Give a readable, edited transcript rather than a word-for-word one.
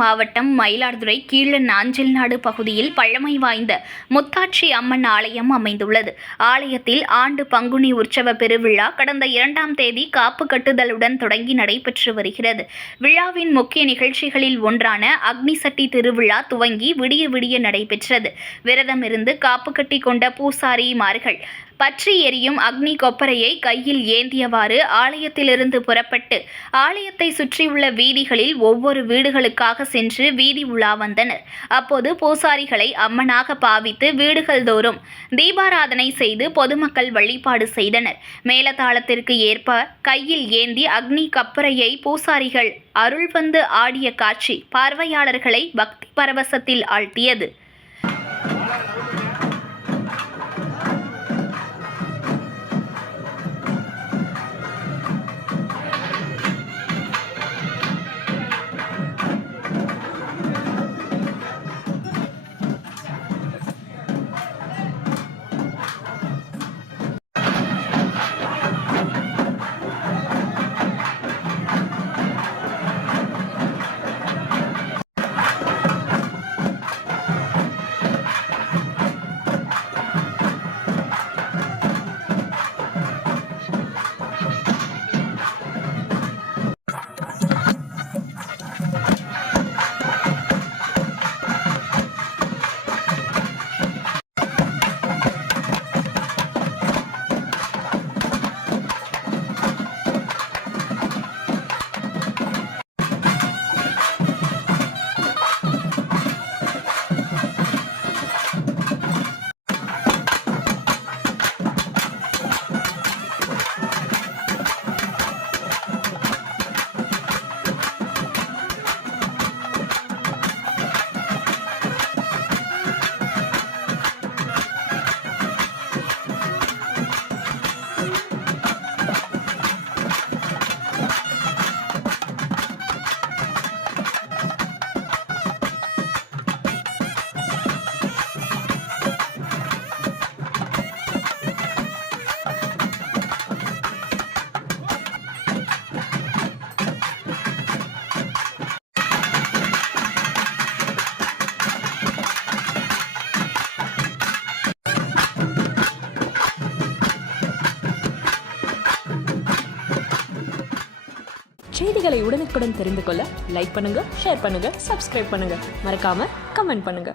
மாவட்டம் மயிலாடுதுறை கீழநாஞ்சில்நாடு பகுதியில் பழமை வாய்ந்த முத்தாட்சி அம்மன் ஆலயம் அமைந்துள்ளது. ஆலயத்தில் ஆண்டு பங்குனி உற்சவ பெருவிழா கடந்த 2ஆம் தேதி காப்பு கட்டுதலுடன் தொடங்கி நடைபெற்று வருகிறது. விழாவின் முக்கிய நிகழ்ச்சிகளில் ஒன்றான அக்னி சட்டி திருவிழா துவங்கி விடிய விடிய நடைபெற்றது. விரதமிருந்து காப்பு கட்டி கொண்ட பூசாரிமார்கள் பற்றி எரியும் அக்னி கொப்பரையை கையில் ஏந்தியவாறு ஆலயத்திலிருந்து புறப்பட்டு ஆலயத்தை சுற்றியுள்ள வீதிகளில் ஒவ்வொரு வீடுகளுக்காக சென்று வீதி உலா வந்தனர். அப்போது பூசாரிகளை அம்மனாக பாவித்து வீடுகள் தோறும் தீபாராதனை செய்து பொதுமக்கள் வழிபாடு செய்தனர். மேலதாளத்திற்கு ஏற்ப கையில் ஏந்தி அக்னி கப்பரையை பூசாரிகள் அருள் வந்து ஆடிய காட்சி பார்வையாளர்களை பக்தி பரவசத்தில் ஆழ்த்தியது. செய்திகளை உடனுக்குடன் தெரிந்து கொள்ள லைக் பண்ணுங்க, ஷேர் பண்ணுங்க, சப்ஸ்கிரைப் பண்ணுங்க, மறக்காம கமெண்ட் பண்ணுங்க.